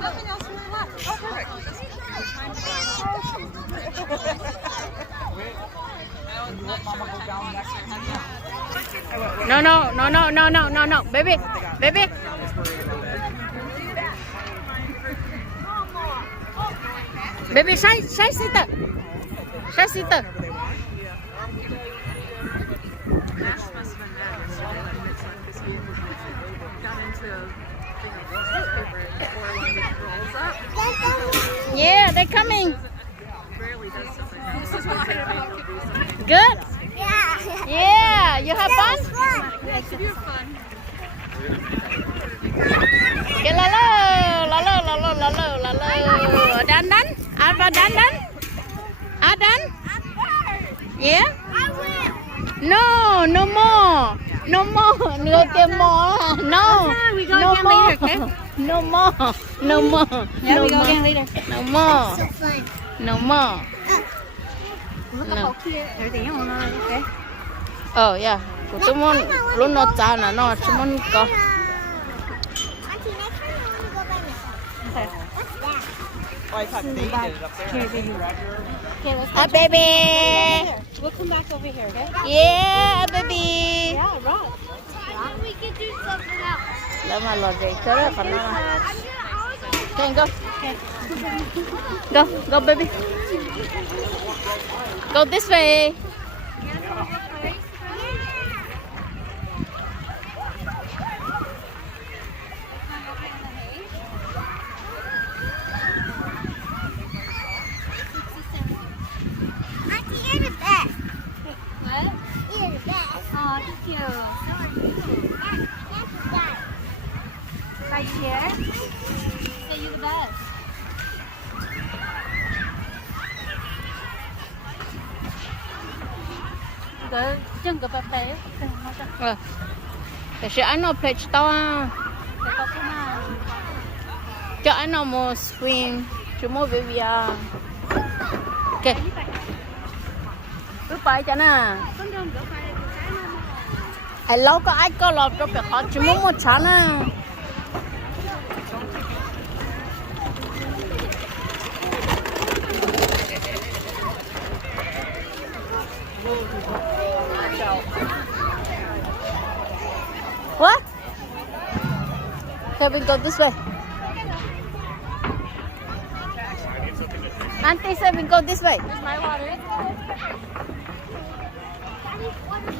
nothing else in my lap. Oh, perfect. No, no, no, no, no, no, no, no, baby, baby. Baby, shy sitter. Shy sitter. Yeah, they're coming. Good? Yeah. Yeah, you have fun? Yeah, should be fun. Okay, lalo. Done? Alpha done? Done? Yeah? No, no more. No more. No more. No. We go No again more. later, okay? No more. No more. Yeah, No we go more. again later. No more. So fun. No more. Look No. how cute. Everything you want, okay? Oh, yeah. Tụi muốn luôn nó cha nè nó chúng muốn có. Auntie, next time I want to go by myself. Okay. What's that? Oh, I thought they did it up there. Here, baby. Okay, let's A go. baby. We'll come back over here, okay? Yeah, baby. Yeah, right. We can do something else. Lỡ mà lọt vậy tới đó còn nó. Okay, go. Okay. Go baby. Go this way. Auntie, you're the best. What? You're the best. Oh, thank you. So are you. That's that. Right here. Say you the best. Cái chân của bà bé. Để sẽ ăn nó plate to. Cái có cái nào? Cho ăn nó một swing. Chú mua baby à. Ok. Cứ phải cho nè. Con đường đỡ phải cái nào mà. Ai lâu có ai có lọt cho bé khó chú mua một chán à. What? Kevin, go this way. Auntie said we go this way. Here's my water. Daddy's water.